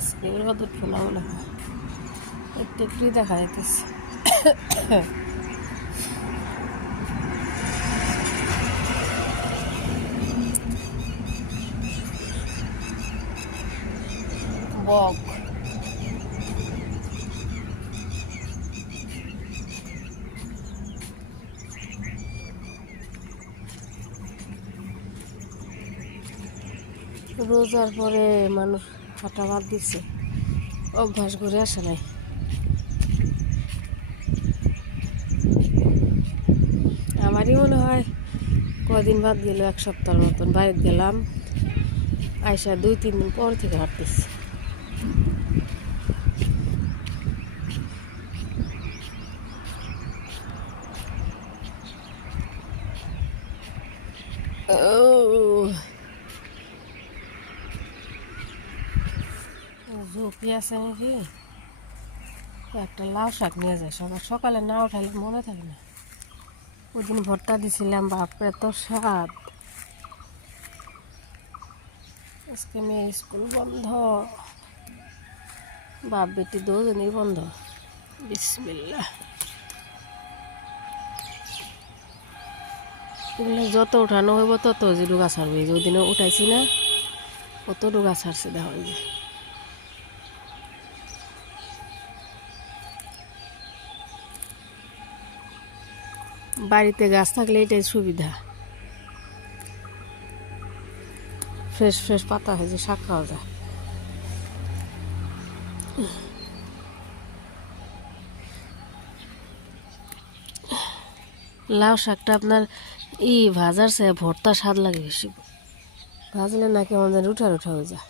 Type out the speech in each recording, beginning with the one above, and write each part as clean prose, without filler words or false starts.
আজকে রোদ উঠবো না মনে হয়, একটু একটু দেখা যাইতেছে। বক রোজার পরে মানুষ হাঁটা বাদ দিচ্ছে, অভ্যাস করে আসে নাই। আমারই মনে হয় কদিন বাদ গেল, এক সপ্তাহের মতন বাইরে গেলাম, আইসা 2-3 দিন পর থেকে হাঁটতেছি। ঝুঁকি আছে নাকি? একটা লাউ শাক নিয়ে যায়, সকাল সকালে না উঠাইলে মনে থাকে না। ওদিন ভর্তা দিছিলাম, বাপরে এত স্বাদ। আজকে মেয়ের স্কুল বন্ধ, বাপ বেটি দুজনেই বন্ধ। বিসমিল্লাহ। এগুলো যত উঠানো হইব তত যে ডুগা ছাড়বে। ওই দিনে উঠাইছি না, কত ডুগা ছাড়ছে দেখা হয় যে। বাড়িতে গাছ থাকলে এটাই সুবিধা, ফ্রেশ ফ্রেশ পাতা হয়েছে, শাক খাওয়া যায়। লাউ শাকটা আপনার ভাজার চেয়ে ভর্তা স্বাদ লাগে বেশি। ভাজলে না কেমন যেন উঠা উঠা হয়ে যায়।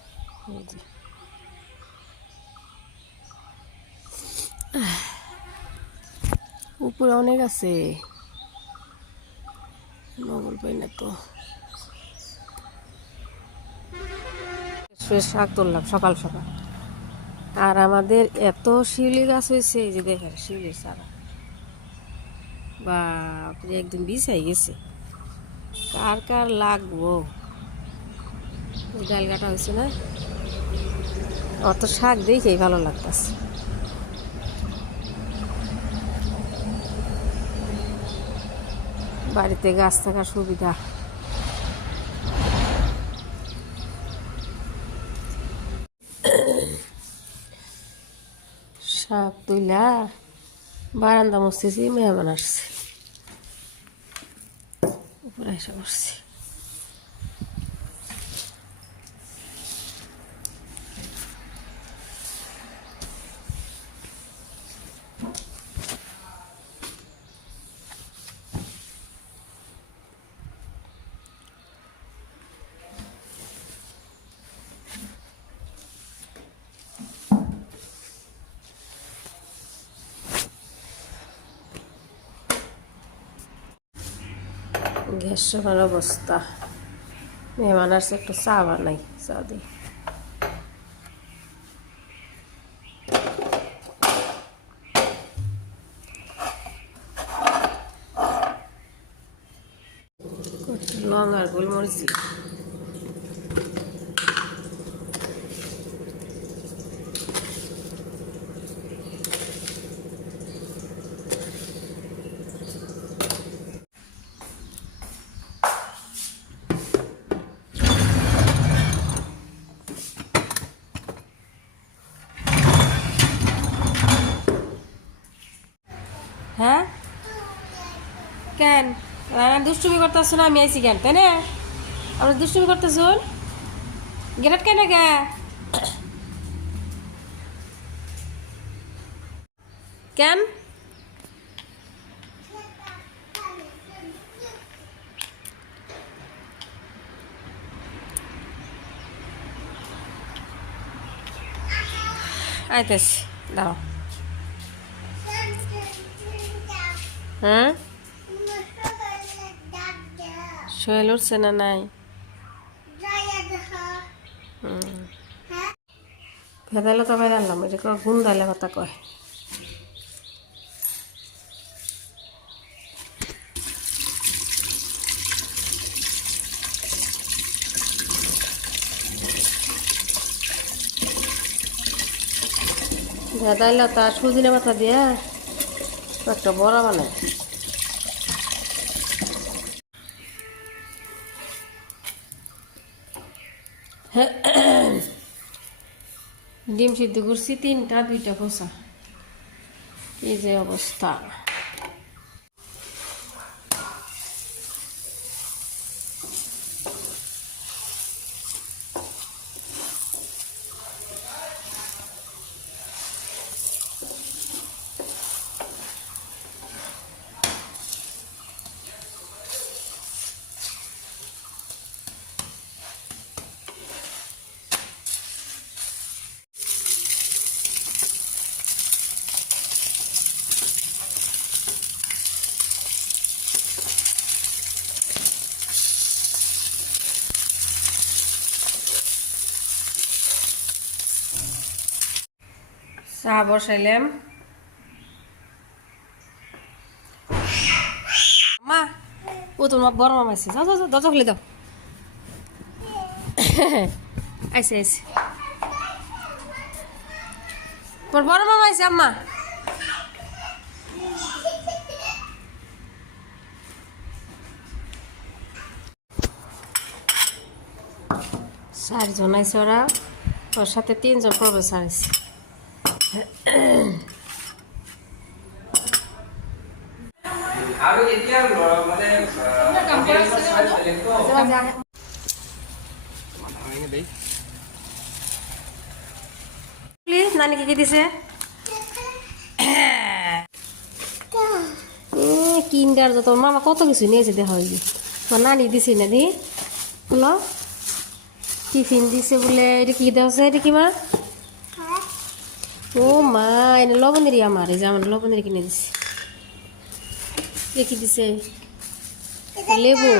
উপরে অনেক আছে, নগর পাই না তো। শাক তুললাম সকাল সকাল। আর আমাদের এত শিউলি গাছ হয়েছে, এই যে দেখেন শিউলির চারা, বাপরে একদম বিছাই গেছে। কার কার লাগবো? ডাল কাটা হয়েছে না, অত শাক দেখেই ভালো লাগতেছে। বাড়িতে গাছ থাকার সুবিধা। শাক তুইলা বারান্দা মসতেছি, মেহমান আসছে, উপরে এসে বসছি। গ্যাস সবার অবস্থা, মেহমান আসছে, একটু চা বানাই, চা দিই। লং আর গোলমরিচ। হ্যাঁ কেন রানা দুষ্টুমি করতেছ না? আমি আইসি কেন, তাই না? আমরা দুষ্টুমি করতেছ, গেরাট কেন গা? কেন আইতেছি, দাঁড়াও। হ্যাঁ সোহেল উঠছে না? নাই। ভেদাইলে তো বাইরে আনলাম, এটা গুণ দাইলে কথা কয়। ভেদাই লতা সজনে পাতা দিয়ে একটা বড়া বানায়। ডিম সিদ্ধ করছি 3টা, 2টা খোসা। এই যে অবস্থা। চা বসাইলাম। মা ও তোমার বড় মামা আছে, যাও যাও যাও, দরজা খুলে দাও। আইসে আইসে তোর বড় মামা আইসে। আম্মা চারজন আইসে, ওরা ওর সাথে 3জন প্রফেসর আইসে। নানি কি দিছে? কিন্ডার যত মামা কত কিছু নিয়েছে দেখা হইলি। নানি দিছে না দি বলো, টিফিন দিছে বলে। এটা কি দেওয়া আছে? এটা কি মা? ও মা, এনে লবণেরই আমার, এই যে আমার লবণের কিনে দিছে। এ কি দিছে? লেবু।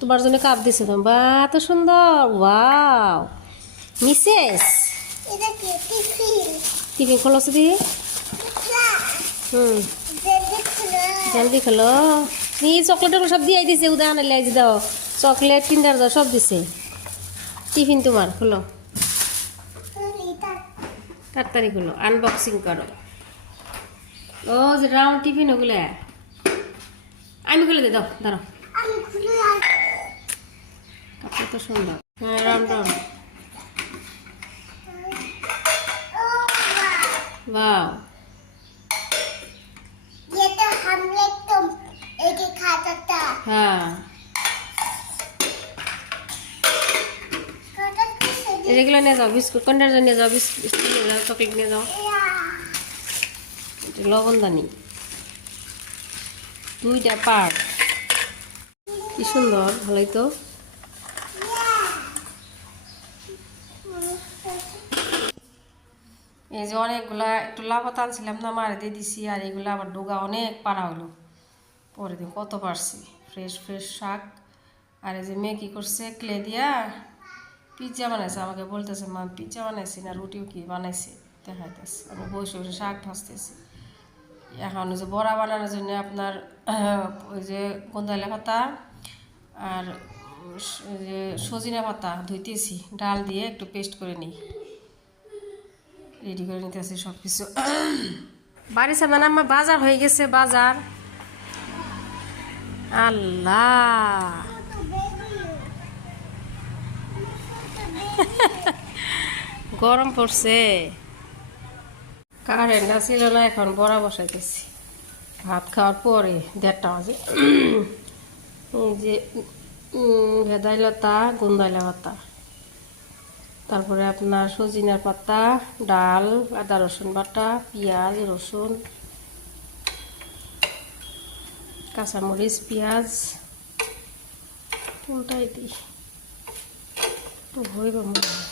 তোমার জন্য কাপ দিছে তো। বা এত সুন্দর, ওয়াও মিসেস। টিফিন খোলছে দি। জলদি খেলো। নি চকলেট সব দিয়ে দিছে, উদয় আনালে আইজি দাও। চকলেট কিন্ডার দাও সব দিছে। টিফিন তোমার, খোলো তাড়াতাড়ি, খোলো আনবক্সিং করো। ও যে রাউন্ড টিফিন ওগুলো আমি খুলে দে, দাও দাঁড়াও। কত সুন্দর। হ্যাঁ রাউন্ড রাউন্ড, वाह। ये तो हम लोग तो एक ही खाता था। हाँ এগুলো নিয়ে যাও, বিস্কুট কন্ডার নিয়ে যাও, বিস্কুট নিয়ে যাও, চকলেট নিয়ে যাও। লবণদানি 2টা পার্ট, কি সুন্দর, ভালোই তো। এই যে অনেকগুলা একটু লাভতা আনছিলাম না, মারে দিয়ে দিছি। আর এগুলো আবার ডোগা অনেক পাড়া হলো, পরে দিন কত পারছি। ফ্রেশ ফ্রেশ শাক। আর এই যে মেয়ে কী করছে, ক্লে দিয়া পিৎজা বানাইছে। আমাকে বলতেছে মা পিৎজা বানাইছি না, রুটিও কি বানাইছে দেখাইতেছে। আমি বসে বসে শাক ভাজতেছি। এখন ওই যে বড়া বানানোর জন্য আপনার ওই যে গোন্দালা পাতা আর যে সজিনা পাতা ধুইতেছি, ডাল দিয়ে একটু পেস্ট করে নিই, রেডি করে নিতেছি সব কিছু। বাড়ি সামান আমার বাজার হয়ে গেছে, বাজার। আল্লাহ গরম পড়ছে, কারেন্ট ছিল না। এখন বড়া বসাইতেছি ভাত খাওয়ার পরে 1:30 বাজে। এই যে ভেদাইলতা, গোন্দাইলা পাতা, তারপরে আপনার সজিনার পাতা, ডাল, আদা রসুন বাটা, পেঁয়াজ রসুন, কাঁচামরিচ, পেঁয়াজ, কোনটাই দিই তো হইব মনে হয়।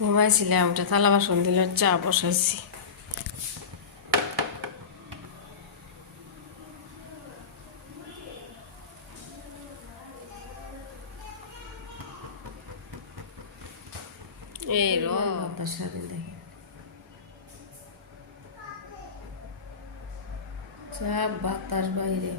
ঘুমাইছিলাম, ওটা থালা বাসন দিলে চা বসাইছি। এই রোদের সাথে দেখে যা বাতাস বাইরে